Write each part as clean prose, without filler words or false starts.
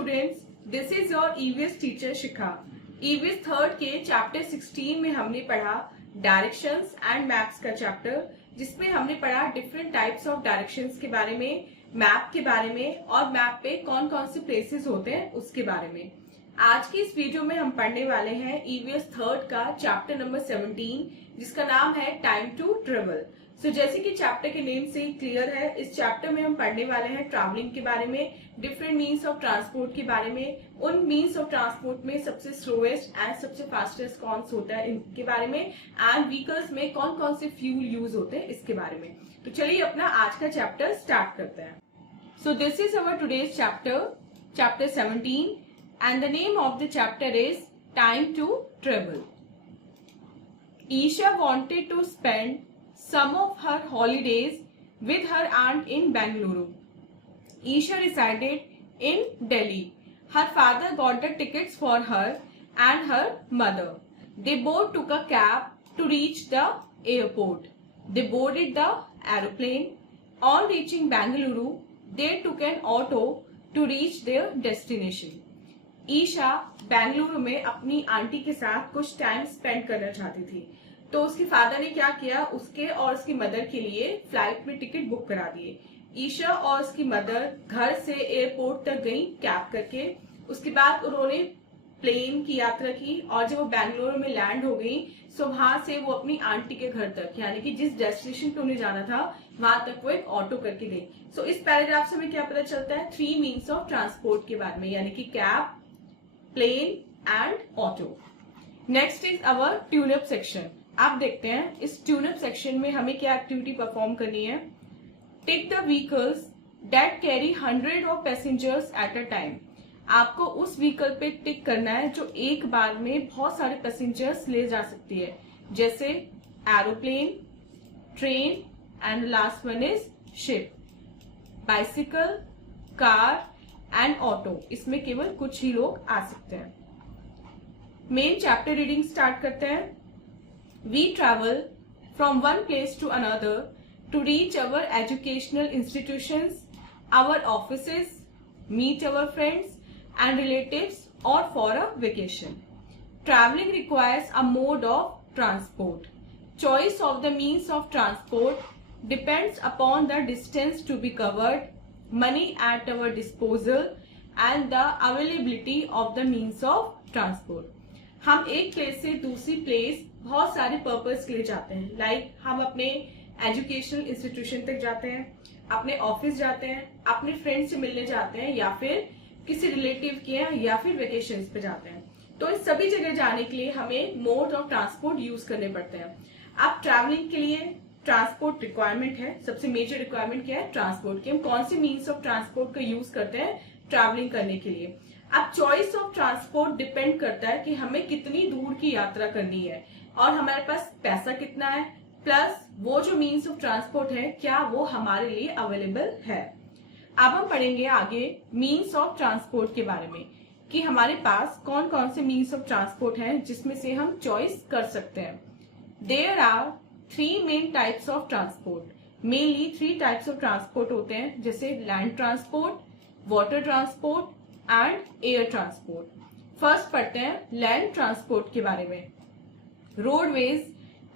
Students, this is your EVS teacher Shikha. EVS third के chapter 16 में हमने पढ़ा डायरेक्शंस एंड मैप्स का चैप्टर, जिसमें हमने पढ़ा डिफरेंट टाइप्स ऑफ डायरेक्शंस के बारे में, मैप के बारे में और मैप पे कौन कौन से प्लेसेस होते हैं उसके बारे में। आज की इस वीडियो में हम पढ़ने वाले हैं ईवीएस थर्ड का चैप्टर नंबर 17, जिसका नाम है टाइम टू ट्रेवल। सो जैसे कि चैप्टर के नेम से ही क्लियर है, इस चैप्टर में हम पढ़ने वाले हैं ट्रैवलिंग के बारे में, डिफरेंट मीन्स ऑफ ट्रांसपोर्ट के बारे में, उन मीन्स ऑफ ट्रांसपोर्ट में सबसे स्लोएस्ट एंड सबसे फास्टेस्ट कौन सा होता है इनके बारे में, एंड व्हीकल्स में कौन कौन से फ्यूल यूज होते हैं इसके बारे में। तो चलिए अपना आज का चैप्टर स्टार्ट करते हैं। So this is our today's chapter 17, and the name of the chapter is Time to Travel. Isha wanted to spend some of her holidays with her aunt in Bangalore. Isha resided in Delhi. Her father got the tickets for her and her mother. They both took a cab to reach the airport. They boarded the aeroplane. On reaching Bangalore, they took an auto to reach their destination. Isha Bengaluru में अपनी aunty के साथ कुछ time spend करना चाहती थी, तो उसके फादर ने क्या किया, उसके और उसकी मदर के लिए फ्लाइट में टिकट बुक करा दिए। ईशा और उसकी मदर घर से एयरपोर्ट तक गई कैब करके। उसके बाद उन्होंने प्लेन की यात्रा की और जब वो बेंगलुरु में लैंड हो गई, सो वहां से वो अपनी आंटी के घर तक, यानी कि जिस डेस्टिनेशन पे उन्हें जाना था वहां तक वो एक ऑटो करके गई। सो इस पैराग्राफ से हमें क्या पता चलता है, 3 मीन्स ऑफ ट्रांसपोर्ट के बारे में, यानी कि cab, plane and auto. Next is our tune up section. आप देखते हैं इस ट्यूनअप सेक्शन में हमें क्या एक्टिविटी परफॉर्म करनी है। Tick the vehicles that carry 100 of passengers at a time. आपको उस व्हीकल पे टिक करना है जो एक बार में बहुत सारे पैसेंजर्स ले जा सकती है, जैसे aeroplane, train and last one is ship, bicycle, car and auto. इसमें केवल कुछ ही लोग आ सकते हैं। मेन चैप्टर रीडिंग स्टार्ट करते हैं। We travel from one place to another to reach our educational institutions, our offices, meet our friends and relatives और for a vacation. Travelling requires a mode of transport. Choice of the means of transport depends upon the distance to be covered, money at our disposal and the availability of the means of transport. हम एक place से दूसरी place बहुत सारे purpose के लिए जाते हैं, लाइक हम अपने एजुकेशनल इंस्टीट्यूशन तक जाते हैं, अपने ऑफिस जाते हैं, अपने फ्रेंड से मिलने जाते हैं, या फिर किसी रिलेटिव के यहाँ, या फिर वेकेशंस पे जाते हैं। तो इस सभी जगह जाने के लिए हमें मोड ऑफ ट्रांसपोर्ट यूज करने पड़ते हैं। अब ट्रैवलिंग के लिए ट्रांसपोर्ट रिक्वायरमेंट है, सबसे मेजर रिक्वायरमेंट क्या है, ट्रांसपोर्ट की। हम कौन से मीन्स ऑफ ट्रांसपोर्ट का यूज करते हैं ट्रैवलिंग करने के लिए। अब चॉइस ऑफ ट्रांसपोर्ट डिपेंड करता है कि हमें कितनी दूर की यात्रा करनी है और हमारे पास पैसा कितना है, प्लस वो जो मीन्स ऑफ ट्रांसपोर्ट है क्या वो हमारे लिए अवेलेबल है। अब हम पढ़ेंगे आगे मीन्स ऑफ ट्रांसपोर्ट के बारे में, कि हमारे पास कौन कौन से मीन्स ऑफ ट्रांसपोर्ट हैं जिसमें से हम चॉइस कर सकते हैं। There are 3 main types of transport. Mainly 3 types of transport होते हैं, जैसे land transport, water transport and air transport. First पढ़ते हैं लैंड ट्रांसपोर्ट के बारे में। Roadways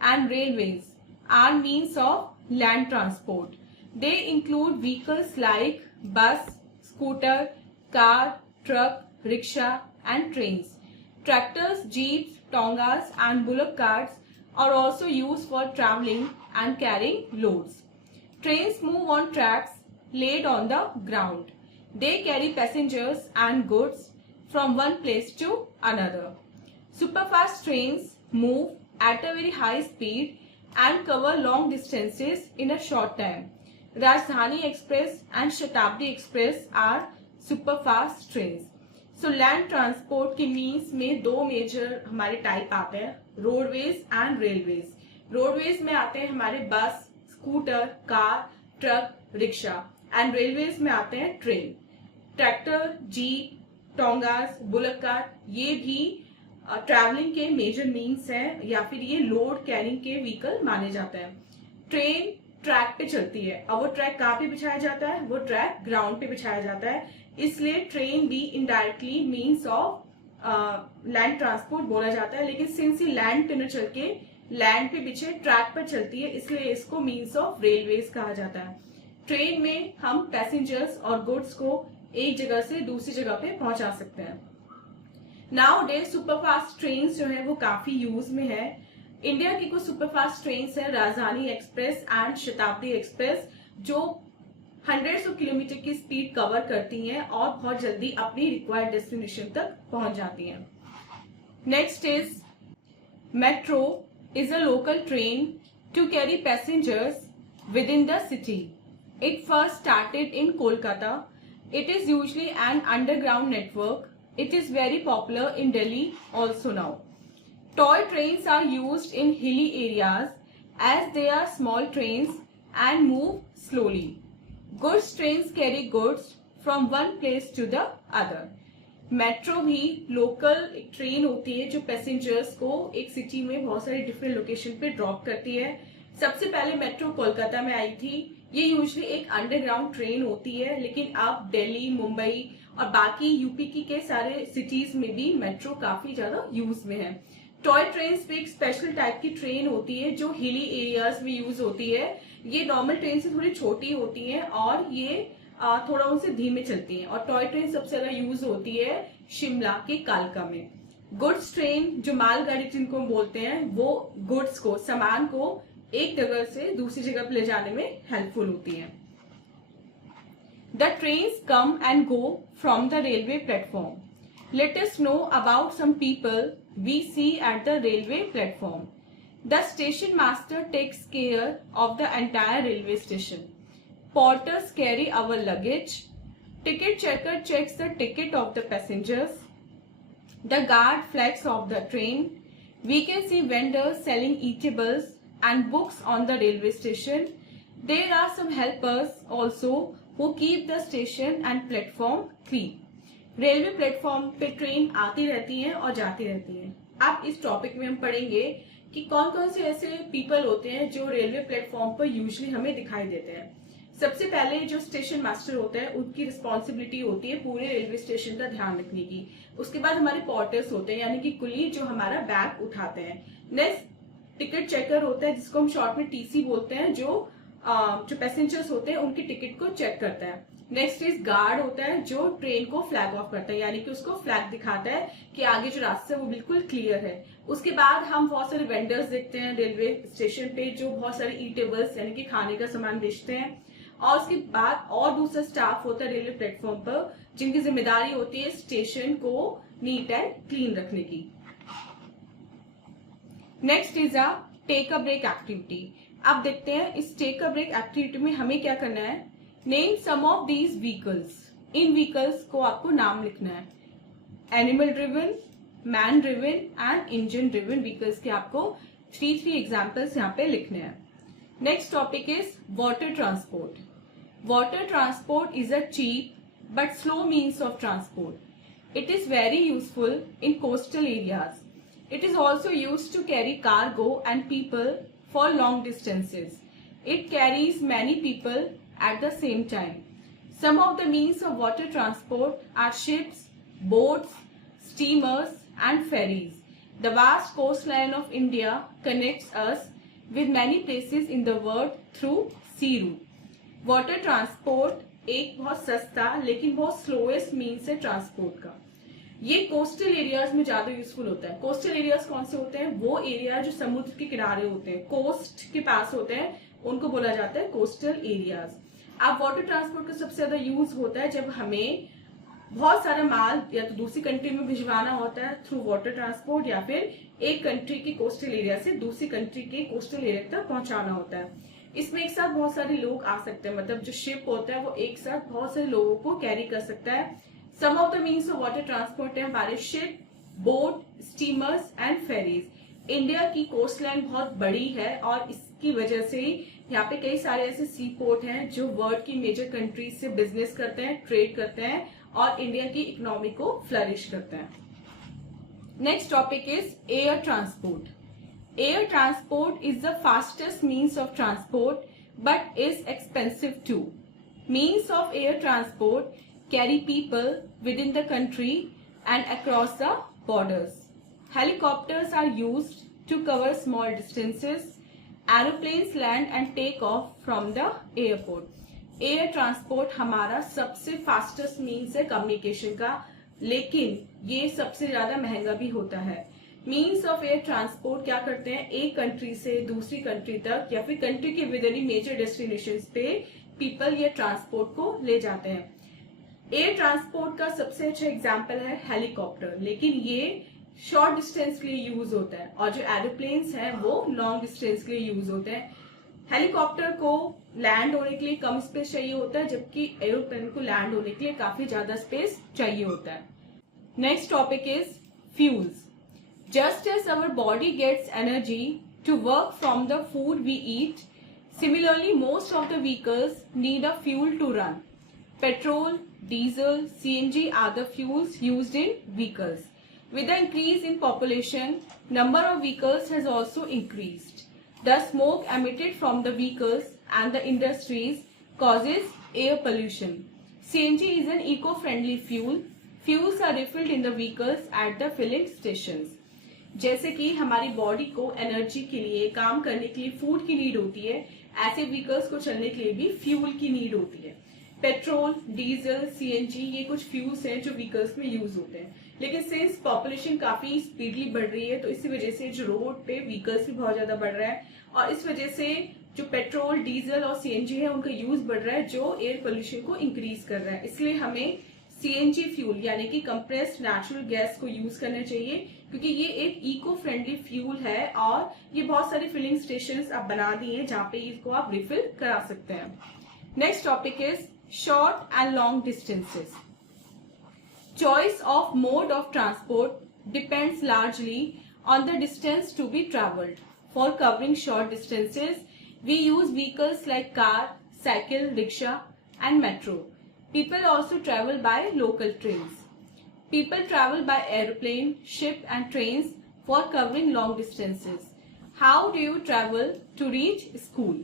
and railways are means of land transport. They include vehicles like bus, scooter, car, truck, rickshaw and trains. Tractors, jeeps, tongas and bullock carts are also used for traveling and carrying loads. Trains move on tracks laid on the ground. They carry passengers and goods from one place to another. Superfast trains move at a very high speed and cover long distances in a short time. Rajdhani Express and Shatabdi Express are superfast trains. So land transport के means में 2 major हमारे type आते हैं, roadways and railways. Roadways में आते हैं हमारे bus, scooter, car, truck, rickshaw, and railways में आते हैं train, tractor, jeep, tongas, bullock cart. ये भी ट्रैवलिंग के मेजर मीन्स हैं, या फिर ये लोड कैरिंग के व्हीकल माने जाते हैं। ट्रेन ट्रैक पे चलती है, और वो ट्रैक कहाँ पे बिछाया जाता है, वो ट्रैक ग्राउंड पे बिछाया जाता है। इसलिए ट्रेन भी indirectly means of land transport बोला जाता है, लेकिन सिंस ये लैंड पे न चल के लैंड पे पीछे ट्रैक पर चलती है, इसलिए इसको मीन्स ऑफ रेलवेज कहा जाता है। ट्रेन में हम पैसेंजर्स और गुड्स को एक जगह से दूसरी जगह पे पहुंचा सकते हैं। नाउ डे सुपरफास्ट ट्रेन जो है वो काफी यूज में है। इंडिया की कुछ सुपरफास्ट ट्रेन है, राजधानी एक्सप्रेस एंड शताब्दी एक्सप्रेस, जो हंड्रेड्स ऑफ किलोमीटर की स्पीड कवर करती हैं और बहुत जल्दी अपनी रिक्वायर्ड डेस्टिनेशन तक पहुंच जाती हैं। Next is metro is a local train to carry passengers within the city. It first started in Kolkata. It is usually an underground network. It is very popular in Delhi also now. Toy trains are used in hilly areas as they are small trains and move slowly. Goods trains carry goods from one place to the other. Metro भी local एक train होती है जो passengers को एक city में बहुत सारी डिफरेंट लोकेशन पे ड्रॉप करती है। सबसे पहले मेट्रो कोलकाता में आई थी। ये यूजुअली एक अंडरग्राउंड ट्रेन होती है, लेकिन अब दिल्ली, मुंबई और बाकी यूपी की के सारे सिटीज में भी मेट्रो काफी ज्यादा यूज में है। टॉय ट्रेन पे एक स्पेशल टाइप की ट्रेन होती है जो हिली एरियाज में यूज होती है। ये नॉर्मल ट्रेन से थोड़ी छोटी होती है और ये थोड़ा उनसे धीमे चलती हैं। और टॉय ट्रेन सबसे ज्यादा यूज होती है शिमला के कालका में। गुड्स ट्रेन जो मालगाड़ी जिनको हम बोलते हैं, वो गुड्स को, सामान को एक जगह से दूसरी जगह पर ले जाने में हेल्पफुल होती हैं। The trains come and go from the railway platform. Let us know about some people we see at the railway platform. The station master takes care of the entire railway station. Porters carry our luggage. Ticket checker checks the ticket of the passengers. The guard flags off the train. We can see vendors selling eatables and books on the railway station. There are some helpers also who keep the station and platform clean. Railway platform पे train आती रहती है और जाती रहती है। अब इस टॉपिक में हम पढ़ेंगे कि कौन कौन से ऐसे पीपल होते हैं जो रेलवे प्लेटफॉर्म पर यूजुअली हमें दिखाई देते हैं। सबसे पहले जो स्टेशन मास्टर होता है उनकी रिस्पॉन्सिबिलिटी होती है पूरे रेलवे स्टेशन का ध्यान रखने की। उसके बाद हमारे पोर्टर्स होते हैं यानी कि कुली जो हमारा बैग उठाते हैं। नेक्स्ट टिकट चेकर होता है जिसको हम शॉर्ट में टीसी बोलते हैं, जो पैसेंजर्स होते हैं उनकी टिकट को चेक करता है। नेक्स्ट इज गार्ड होता है जो ट्रेन को फ्लैग ऑफ करता है यानी कि उसको फ्लैग दिखाता है कि आगे जो रास्ता है वो बिल्कुल क्लियर है। उसके बाद हम बहुत सारे वेंडर्स देखते हैं रेलवे स्टेशन पे जो बहुत सारे ईटेबल्स यानी कि खाने का सामान बेचते हैं। और उसके बाद और दूसरा स्टाफ होता है रेलवे प्लेटफॉर्म पर जिनकी जिम्मेदारी होती है स्टेशन को नीट एंड क्लीन रखने की। Next is a take a break activity. अब देखते हैं इस टेक अ ब्रेक एक्टिविटी में हमें क्या करना है। Name some of these vehicles. इन व्हीकल्स को आपको नाम लिखना है। Animal driven, man driven and engine driven vehicles के आपको 3 एग्जाम्पल्स यहाँ पे लिखने हैं। Next topic is water transport. Water transport is a cheap but slow means of transport. It is very useful in coastal areas. It is also used to carry cargo and people for long distances. It carries many people at the same time. Some of the means of water transport are ships, boats, steamers and ferries. The vast coastline of India connects us with many places in the world through sea route. Water transport एक बहुत सस्ता लेकिन बहुत slowest means है transport का। ये coastal areas में ज्यादा यूजफुल होता है। कोस्टल एरियाज कौन से होते हैं? वो एरिया जो समुद्र के किनारे होते हैं, कोस्ट के पास होते हैं, उनको बोला जाता है कोस्टल एरियाज। अब वाटर ट्रांसपोर्ट का सबसे ज्यादा यूज होता है जब हमें बहुत सारा माल या तो दूसरी कंट्री में भिजवाना होता है थ्रू वाटर ट्रांसपोर्ट, या फिर एक कंट्री के कोस्टल एरिया से दूसरी कंट्री के कोस्टल एरिया तक पहुंचाना होता है। इसमें एक साथ बहुत सारे लोग आ सकते हैं, मतलब जो शिप होता है वो एक साथ बहुत सारे लोगों को कैरी कर सकता है। Some of the means of water transport है हमारे ship, boat, steamers and ferries. India की कोस्ट लाइन बहुत बड़ी है और इसकी वजह से यहाँ पे कई सारे ऐसे सी पोर्ट हैं जो वर्ल्ड की मेजर कंट्रीज से बिजनेस करते हैं, ट्रेड करते हैं और इंडिया की इकोनॉमी को फ्लरिश करते हैं। Next topic is air transport. Air transport is the fastest means of transport but is expensive too. Means of air transport carry people within the country and across the borders. Helicopters are used to cover small distances. Aeroplanes land and take off from the airport. Air transport हमारा सबसे fastest means है communication का, लेकिन ये सबसे ज्यादा महंगा भी होता है. मीन्स ऑफ एयर ट्रांसपोर्ट क्या करते हैं, एक कंट्री से दूसरी कंट्री तक या फिर कंट्री के विद एनी मेजर डेस्टिनेशंस पे पीपल ये ट्रांसपोर्ट को ले जाते हैं. एयर ट्रांसपोर्ट का सबसे अच्छा एग्जाम्पल है हेलीकॉप्टर, लेकिन ये शॉर्ट डिस्टेंस के लिए यूज होता है और जो एरोप्लेन्स हैं वो लॉन्ग डिस्टेंस के लिए यूज होते हैं. हेलीकॉप्टर को लैंड होने के लिए कम स्पेस चाहिए होता है, जबकि एरोप्लेन को लैंड होने के लिए काफी ज्यादा स्पेस चाहिए होता है. Next topic is fuels. Just as our body gets energy to work from the food we eat, similarly most of the vehicles need a fuel to run. Petrol, diesel, CNG are the fuels used in vehicles. With the increase in population, number of vehicles has also increased. The smoke emitted from the vehicles and the industries causes air pollution. CNG is an eco-friendly fuel. Fuels are refilled in the vehicles at the filling stations. जैसे कि हमारी body को energy के लिए, काम करने के लिए फूड की नीड होती है, ऐसे व्हीकल्स को चलने के लिए भी फ्यूल की नीड होती है. पेट्रोल, डीजल, CNG ये कुछ फ्यूल्स हैं जो व्हीकल्स में यूज होते हैं. लेकिन सिंस पॉपुलेशन काफी स्पीडली बढ़ रही है तो इसी वजह से जो रोड पे व्हीकल्स भी बहुत ज्यादा बढ़ रहा है और इस वजह से जो पेट्रोल, डीजल और CNG है उनका यूज बढ़ रहा है जो एयर पोल्यूशन को इंक्रीज कर रहा है. इसलिए हमें CNG फ्यूल यानी कि कंप्रेस्ड नेचुरल गैस को यूज करना चाहिए, क्योंकि ये एक इको फ्रेंडली फ्यूल है और ये बहुत सारे फिलिंग स्टेशंस आप बना दिए हैं जहाँ पे इसको आप रिफिल करा सकते हैं. Next topic is short and long distances. Choice of mode of transport depends largely on the distance to be traveled. For covering short distances, we use vehicles like car, cycle, rickshaw and metro. People also travel by local trains. People travel by aeroplane, ship and trains for covering long distances. How do you travel to reach school?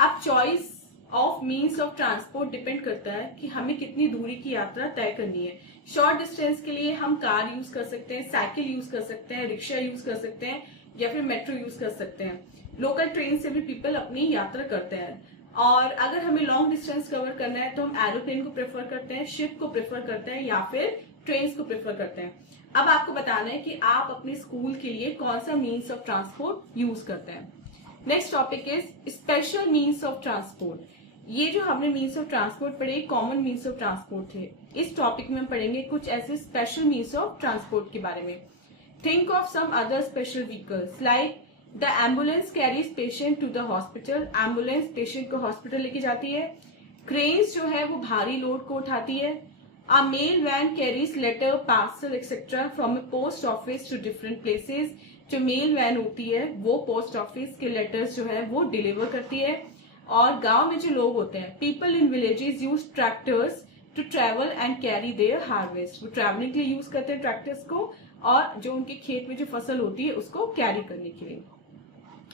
अब choice of means of transport depend करता है कि हमें कितनी दूरी की यात्रा तय करनी है. शॉर्ट डिस्टेंस के लिए हम कार यूज कर सकते हैं, साइकिल यूज कर सकते हैं, रिक्शा यूज कर सकते हैं या फिर मेट्रो यूज कर सकते हैं. लोकल ट्रेन से भी पीपल अपनी यात्रा करते हैं. और अगर हमें लॉन्ग डिस्टेंस कवर करना है तो हम एरोप्लेन को प्रेफर करते हैं, शिप को प्रेफर करते हैं या फिर ट्रेन को प्रेफर करते हैं. अब आपको बताना है कि आप अपने स्कूल के लिए कौन सा मीन्स ऑफ ट्रांसपोर्ट यूज करते हैं. Next topic is special means of transport. ये जो हमने मीन्स ऑफ ट्रांसपोर्ट पढ़े कॉमन मीन्स ऑफ ट्रांसपोर्ट थे. इस टॉपिक में हम पढ़ेंगे कुछ ऐसे स्पेशल मीन्स ऑफ ट्रांसपोर्ट के बारे में. Think of some other special vehicles like the ambulance carries patient to the hospital. Ambulance patient को हॉस्पिटल लेके जाती है. क्रेन्स जो है वो भारी लोड को उठाती है. A mail van carries letter, parcel etcetera from a post office to different places. जो मेल वैन होती है वो पोस्ट ऑफिस के लेटर्स जो है वो डिलीवर करती है. और गांव में जो लोग होते हैं, people in villages use tractors to travel and carry their harvest. वो ट्रैवलिंग के लिए यूज करते हैं ट्रैक्टर्स को और जो उनके खेत में जो फसल होती है उसको कैरी करने के लिए.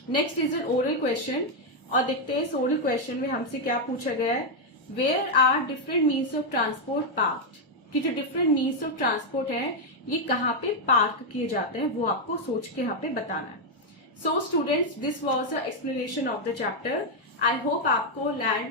Next is an oral question और देखते हैं इस ओरल क्वेश्चन में हमसे क्या पूछा गया है. Where are different means of transport parked. कि जो डिफरेंट मीन्स ऑफ ट्रांसपोर्ट है ये कहाँ पे पार्क किए जाते हैं वो आपको सोच के यहाँ पे बताना है. So students, this was the explanation of the chapter. I hope आपको land,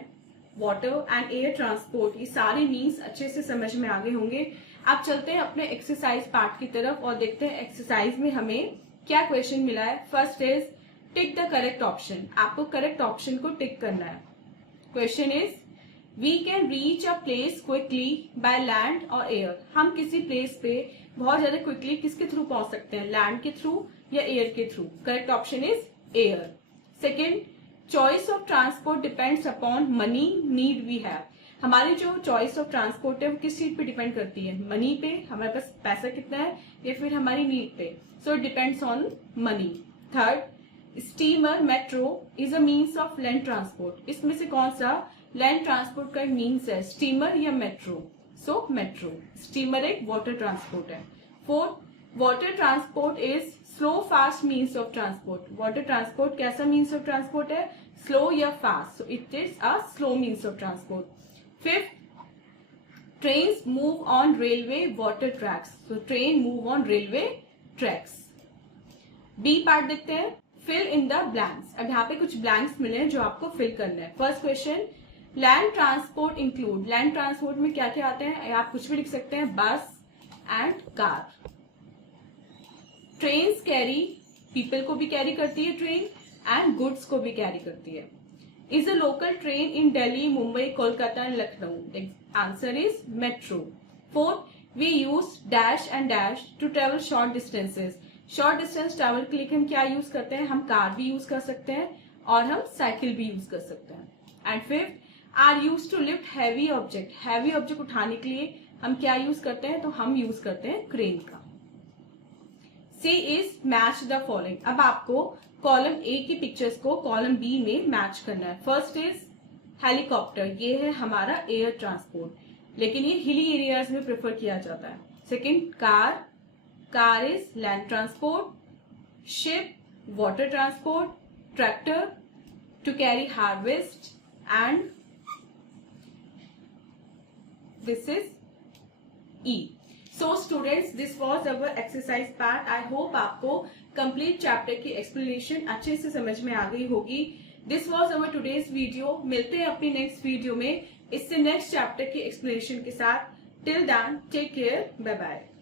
water and air transport ये सारे मीन्स अच्छे से समझ में आ गए होंगे. आप चलते हैं अपने एक्सरसाइज पार्ट की तरफ और देखते हैं एक्सरसाइज में हमें क्या क्वेश्चन मिला है. First is tick the correct option. आपको करेक्ट ऑप्शन को टिक करना है. Question is we can reach a place quickly by land और एयर. हम किसी प्लेस पे बहुत ज्यादा क्विकली किसके थ्रू पहुंच सकते हैं, लैंड के थ्रू या एयर के through. Correct option is air. Second, choice of transport depends upon money need we have. हमारी जो चॉइस ऑफ ट्रांसपोर्ट है वो किस चीज पे डिपेंड करती है, मनी पे, हमारे पास पैसा कितना है, या फिर हमारी नीड पे. So it depends on money. Third, steamer, metro is a means of land transport. इसमें से कौन सा लैंड ट्रांसपोर्ट का मीन्स है, स्टीमर या मेट्रो. सो मेट्रो. स्टीमर एक वाटर ट्रांसपोर्ट है. Fourth, water transport is slow fast means of transport. Water transport कैसा मीन्स ऑफ ट्रांसपोर्ट है, स्लो या fast. So it is a slow means of transport. Fifth, Trains move on railway water tracks. So train move on railway tracks. B part देखते हैं. Fill in the blanks. अब यहाँ पे कुछ blanks मिले हैं जो आपको fill करना है. First question, land transport include. Land transport में क्या क्या आते हैं? आप कुछ भी लिख सकते हैं. Bus and car. Trains carry, people को भी carry करती है train, and goods को भी carry करती है. Is a local train in Delhi, Mumbai, Kolkata and Lucknow? The answer is metro. Fourth, we use dash and dash to travel short distances. Short distance travel के लिए हम क्या use करते हैं? हम कार भी यूज कर सकते हैं और हम साइकिल भी यूज कर सकते हैं. And fifth, are use to lift heavy object. Heavy object उठाने के लिए हम क्या यूज करते हैं? तो हम यूज करते हैं क्रेन का. C is match the following. अब आपको कॉलम ए की पिक्चर्स को कॉलम बी में मैच करना है. First is helicopter. ये है हमारा एयर ट्रांसपोर्ट, लेकिन ये हिली एरियाज में प्रेफर किया जाता है. Second, car. Car is land transport. Ship, water transport. Tractor, to carry harvest. And this is E. So students, this was our exercise part. I hope आपको complete chapter की explanation अच्छे से समझ में आ गई होगी. This was our today's video. मिलते हैं अपनी next video में इससे next chapter की explanation के साथ. Till then, take care. Bye bye.